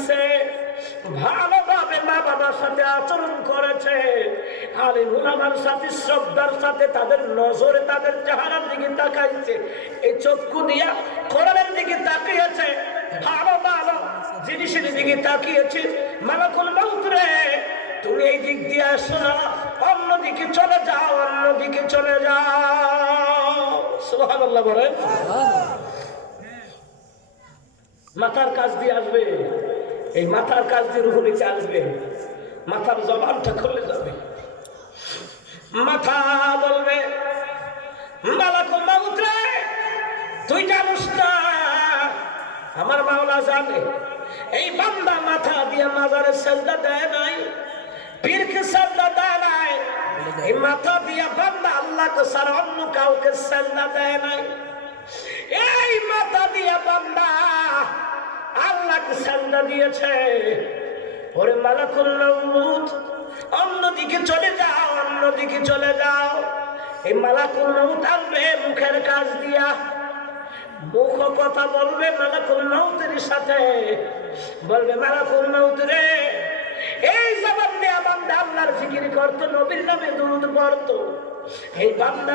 দিছে, ভালোভাবে মা বাবার সাথে আচরণ করেছে, আলিম উলামার সাথে শ্রদ্ধার সাথে তাদের নজরে তাদের চেহারার দিকে তাকাইছে, এই চক্ষু দিয়া কোরআনের দিকে তাকিয়েছে, ভালো ভালো জিনিসের দিকে তাকিয়েছে। মালাকুল মউত রে, তুমি এই দিক দিয়ে আসো না, অন্যদিকে চলে যাও, অন্যদিকে চলে যাও। সুবহানাল্লাহ বলেন। মাথার কাজ দিয়ে আসবে, এই মাথার কাজ দিয়ে রুহ নিচে আসবে, মাথার জবানটা খুলে যাবে, মাথা বলবে মালাকুল মউত রে, তুই জানিস না, আমার মাওলা জানে এই বান্দা মাথা দিয়ে মাজারে সেজদা দেয় নাই, পীরকে সেজদা দেয় নাই, এই মাথা দিয়ে বান্দা আল্লাহকে ছাড়া অন্য কাউকে সেজদা দেয় নাই, এই মাথা দিয়ে বান্দা আল্লাহকে সেজদা দিয়েছে। ওরে মালাকুল মউত, অন্যদিকে চলে যাও, অন্যদিকে চলে যাও। এই মালাকুল মউত আসবে মুখের কাজ দিয়া, মুখ কথা বলবে মালাকুল মউতের সাথে, বলবে মালাকুল মউত রে, এই জবান দিয়ে বান্দা আল্লাহর জিকির করতো, নবীর নামে দুরূদ পড়তো, এই বান্দা